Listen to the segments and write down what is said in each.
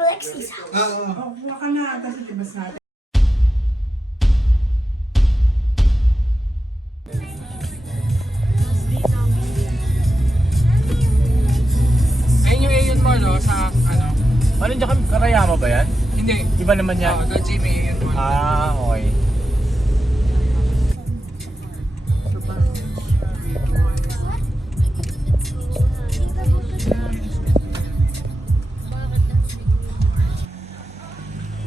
Lexi's house. Oo, kuha ka na. Tapos itibas natin. Ayun yung Aeon Mall, no? Sa ano? Ano dyan kami? Karayama ba yan? Hindi. Iba naman yan? Oo, the Jimmy Aeon Mall. Ah, okay.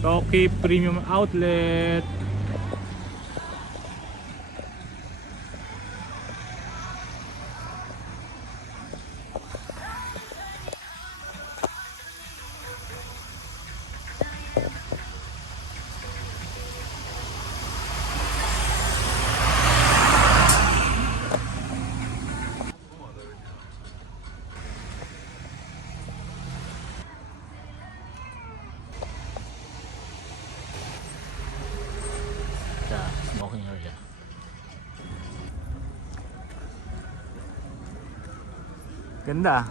Toki Premium Outlet. Smoking area. Ganda.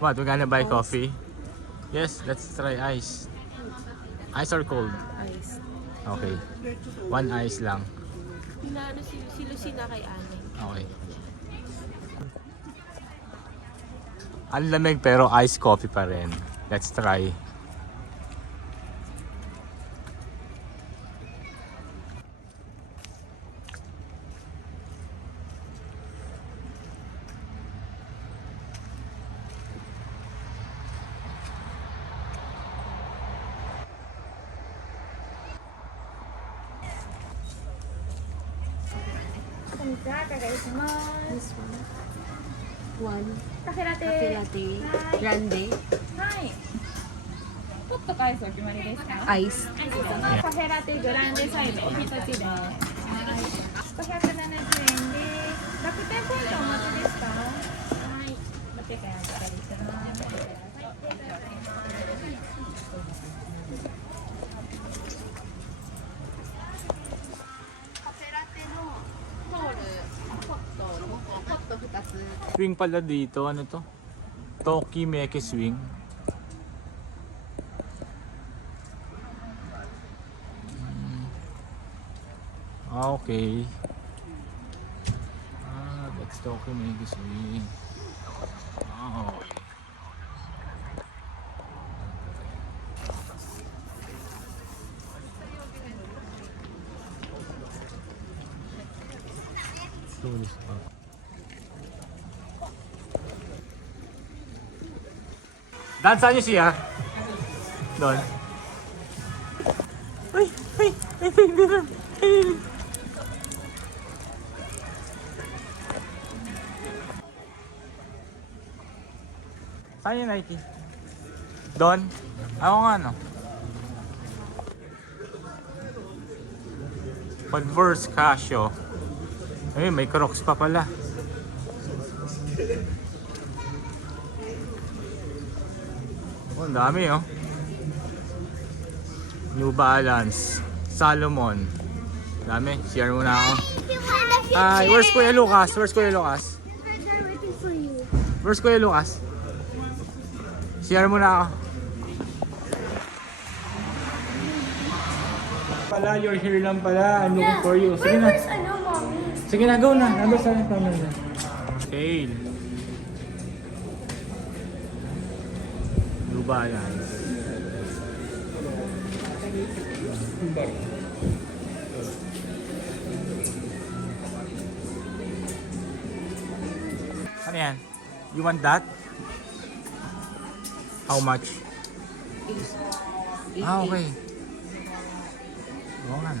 What? We're gonna buy coffee? Yes, let's try ice. Ice or cold? Ice. Okay. One ice lang. Pinaano si Lucina kay Ane. Okay. Ang lamig pero iced coffee pa rin. Let's try. This one. One. Cafe latte. Cafe latte. Grande. はい。ホットかアイスお決まりですか？ Ice. カフェラテグランデサイズお一つで。はい。570円で。楽天ポイントお待ちですか？はい。お手紙お借りします。カフェラテのトール、ホット2つ。 Swing pala dito. Ano to? Toki Meke Swing. Okay. That's Toki Meke Swing. Okay. Dan, saan niyo siya? Doon. Ay! Ay! Ay! Ay! Ay! Saan yung Nike? Doon? Ako nga no. Converse Casio. Ay, may Crocs pa pala. Oh, ang dami oh. New Balance, Salomon. Dami, share muna ako. Hi, where's Kuya Lucas? Where's Kuya Lucas? Where's Kuya Lucas? Share muna ako. Pala, you're here lang pala. I'm looking for you. Sige na. Sige na, go na. Nandun sa camera na. Okay. New Balance. Ano yan? You want that? How much? Ah, okay. Oo nga.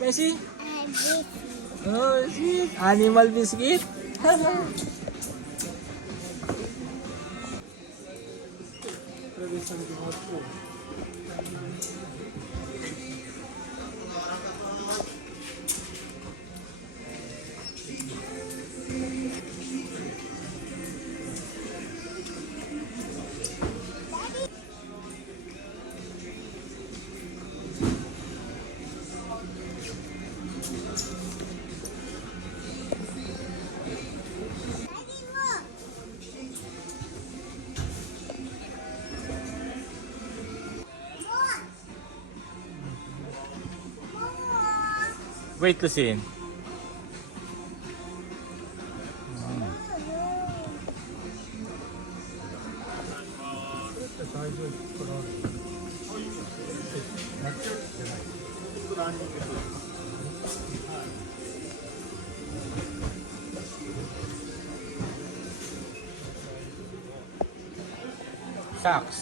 Messi? Oh, sweet. Animal biscuit? Wait to see. Socks.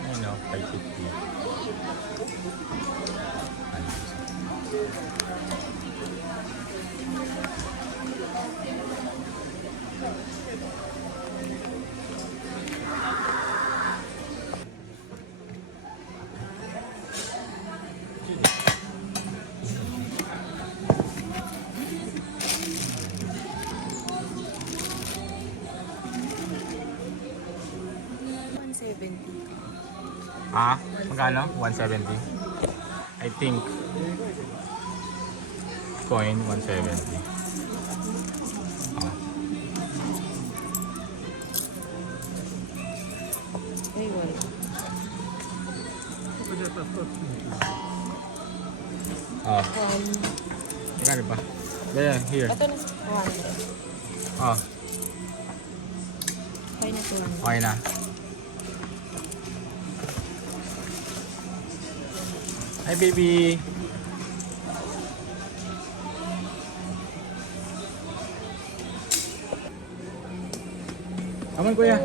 I know, 550. Ah, magkano? 170? I think coin 170. Ah. Ayun. Ah. Magkano ba? Yeah, here. Ito na 200. Ah, Okay na 200. okay na. Hi baby. Come on kuya.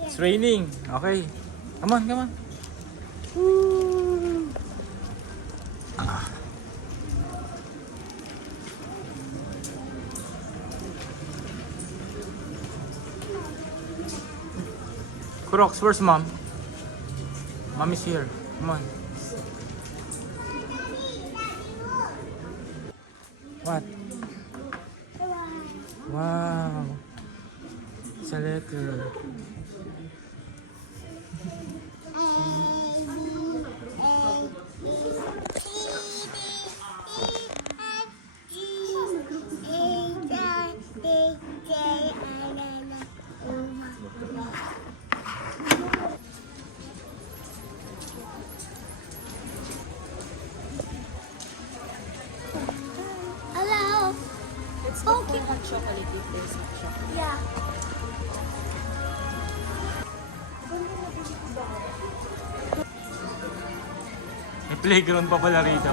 It's raining. Okay. Come on, come on. Woo. Ah. Crocs, where's mom? Mom is here. Come on. What? Wow. It's a letter. Hello. Let's go for hot chocolate if there's hot chocolate. Yeah. May playground pa pala rito.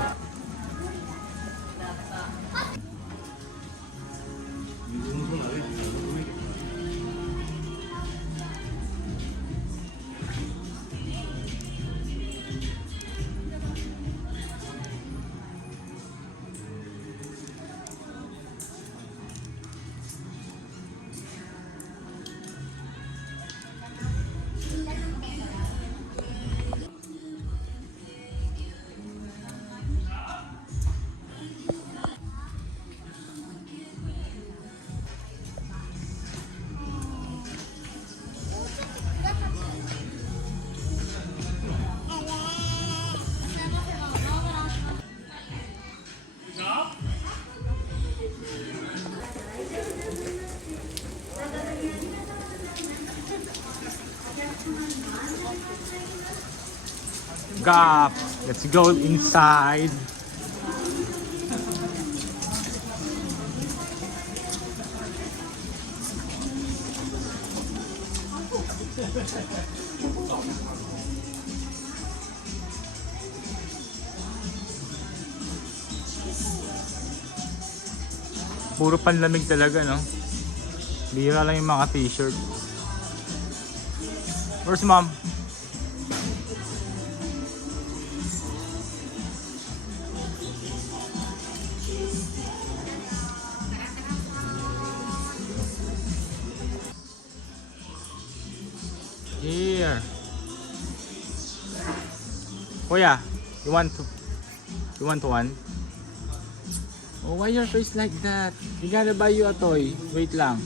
Gap. Let's go inside. Puro panlamig talaga, no? Bira lang yung mga t-shirt. Where's mom? Here. Kuya, you want one? Oh, why your face like that? We gotta buy you a toy. Wait lang.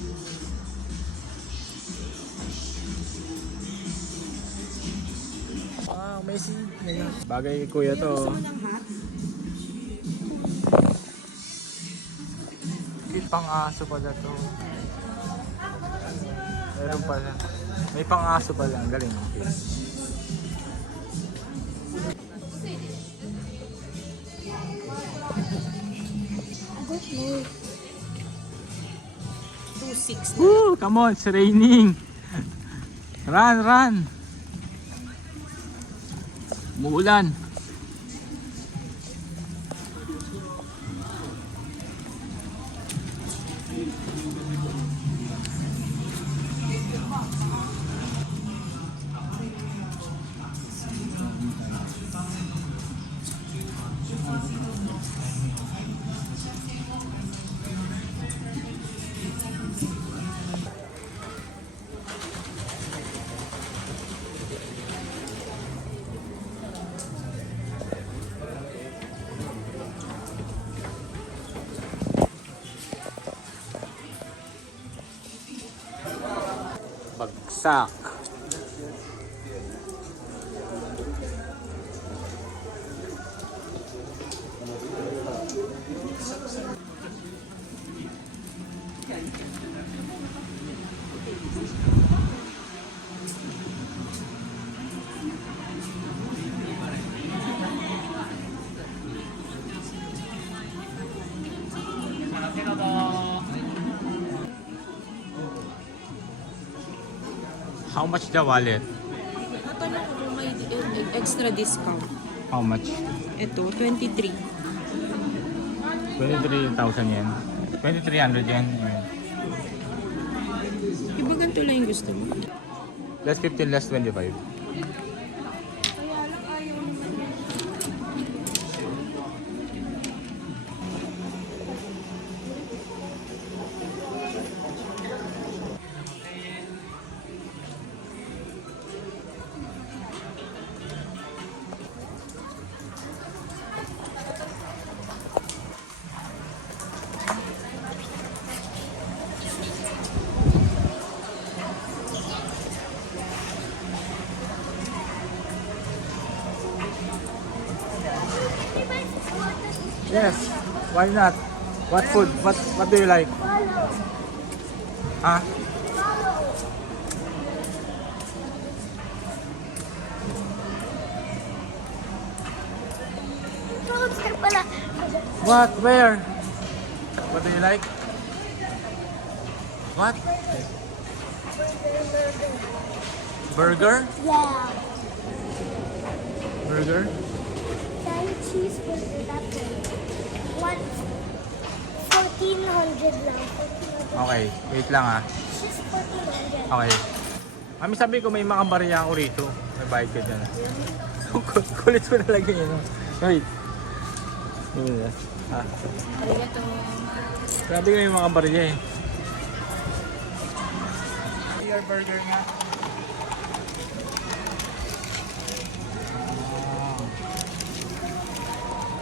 Wow, Messi. Bagay kay kuya to. Cute pang aso pala to. Meron pala. May pang-aso pala. Ang galing. Okay. Woo! Come on, it's raining. Run, run. Muulan. Bagsak. How much the wallet? Natanong ko kung may extra discount. How much? Ito, 23. 23,000 yen. 2,300 yen. Iba ganito lang yung gusto mo. Less 15, less 25. Kaya lang ayaw naman yan. Yes. Why not? What food? What do you like? Huh? What? Where? What do you like? What? Burger? Yeah. Burger? Giant cheeseburger, that one. 1,400 lang. 1,400. Okay, wait lang ah. Just 1,400. Okay. Kami sabi ko may mga barya ako rito. May bayad ka dyan. Kulit ko na lagi yun. Wait. Yun na. Ah. Arigato. Sabi ko may mga barya eh. Your burger nga.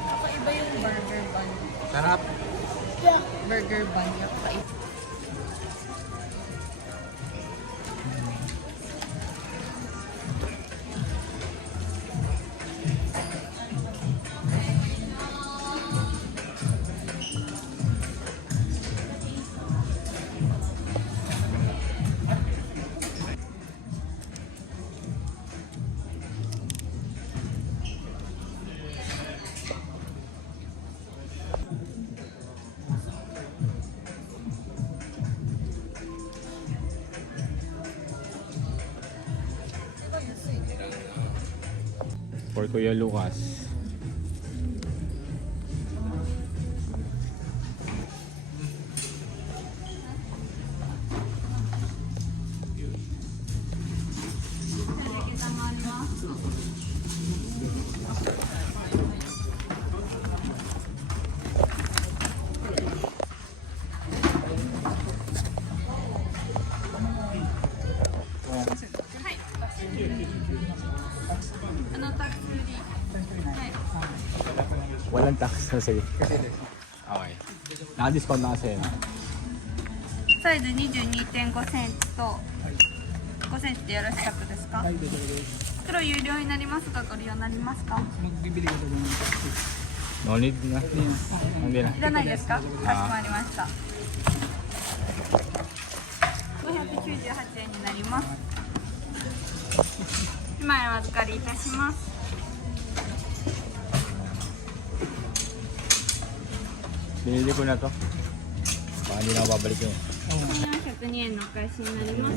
Kakaiba yung burger bun. Sarap. Yeah. Burger bun yung kakaiba. For Kuya Lucas. Walang tax na sige. Okay. Naka-discount na kasi yun. サイズ 22.5 セントと5センチでよろしかったですか？袋有料になりますか？ご利用になりますか？ No need na. Hindi na. いらないですか？かしこまりました。598円になります。1枚お預かりいたします。 Binili ko na to. Baka hindi na ako babalik yun. 402円のお返しになります。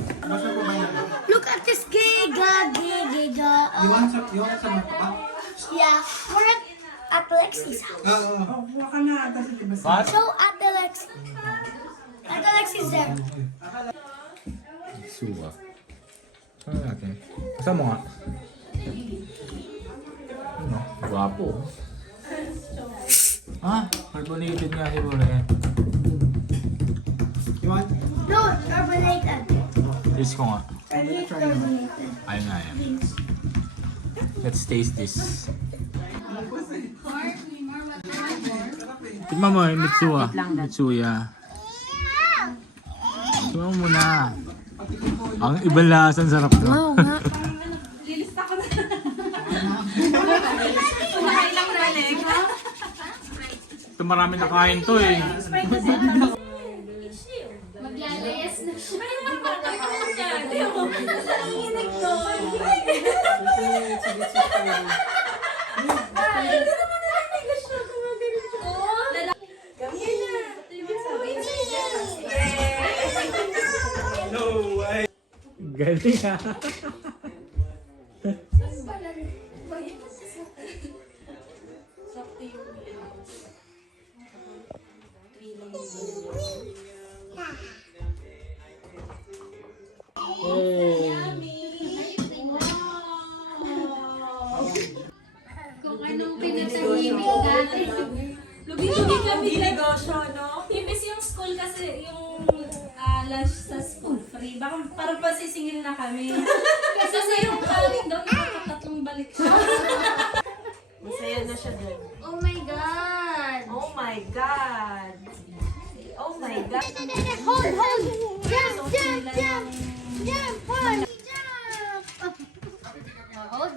Look at this giga, giga. You want some pa? Yeah, we're at Lexi's house. Oo. Kuha ka na. Kasi di ba What? So at the Lexi. At the Lexi's there. Suwa. Ano natin? Kasama mo nga. Ano? Gwapo. Ah, carbonated nga siguro eh. You want? No, it's carbonated. Taste ko nga. I hate carbonated. Ayun nga yan. Let's taste this. Tikman mo yung Mitsuya. Mitsuya. Tikman mo muna. Ang ibang lasa, ang sarap to. Lilista ko na. Kumain lang balik. Ito marami na kain to eh. Maglalayas na siya. Galing ha. Kung anong pinatahimik dati. Lugi-lugi kami negosyo, no? Imbes yung school kasi yung lunch sa school free. Baka parang pasisingil na kami. Kasi sa yung kaling daw, nakakatatlong balik siya. Masaya na siya doon. Oh my God! Oh my God! Oh my God! Hold, hold. Jump, jump, jump. Jump, hold. Jump. Hold.